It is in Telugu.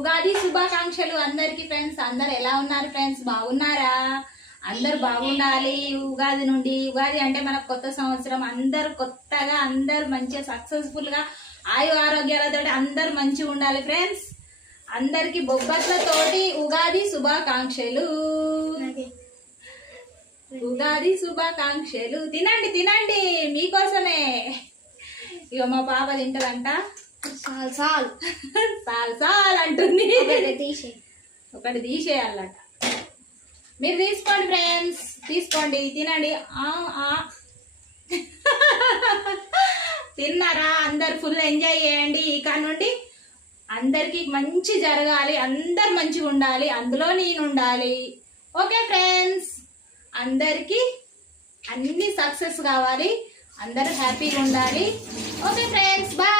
ఉగాది శుభాకాంక్షలు అందరికి ఫ్రెండ్స్. అందరు ఎలా ఉన్నారు ఫ్రెండ్స్? బాగున్నారా? అందరు బాగుండాలి. ఉగాది అంటే మనకు కొత్త సంవత్సరం. అందరు కొత్తగా, అందరు మంచిగా సక్సెస్ఫుల్ గా ఆయు ఆరోగ్యాలతో అందరు మంచిగా ఉండాలి ఫ్రెండ్స్. అందరికి బొబ్బట్లతోటి ఉగాది శుభాకాంక్షలు. ఉగాది శుభాకాంక్షలు. తినండి తినండి, మీకోసమే. ఇక మా పాప తింటదంట. సాల్ అంటుంది. ఒకటి తీసేయాలట. మీరు తీసుకోండి ఫ్రెండ్స్, తీసుకోండి, తినండి. తిన్నారా? అందరు ఫుల్ ఎంజాయ్ చేయండి. ఇక నుండి అందరికి మంచి జరగాలి, అందరు మంచిగా ఉండాలి, అందులో నేను ఉండాలి. ఓకే ఫ్రెండ్స్, అందరికి అన్ని సక్సెస్ కావాలి, అందరూ హ్యాపీగా ఉండాలి. Okay friends, bye.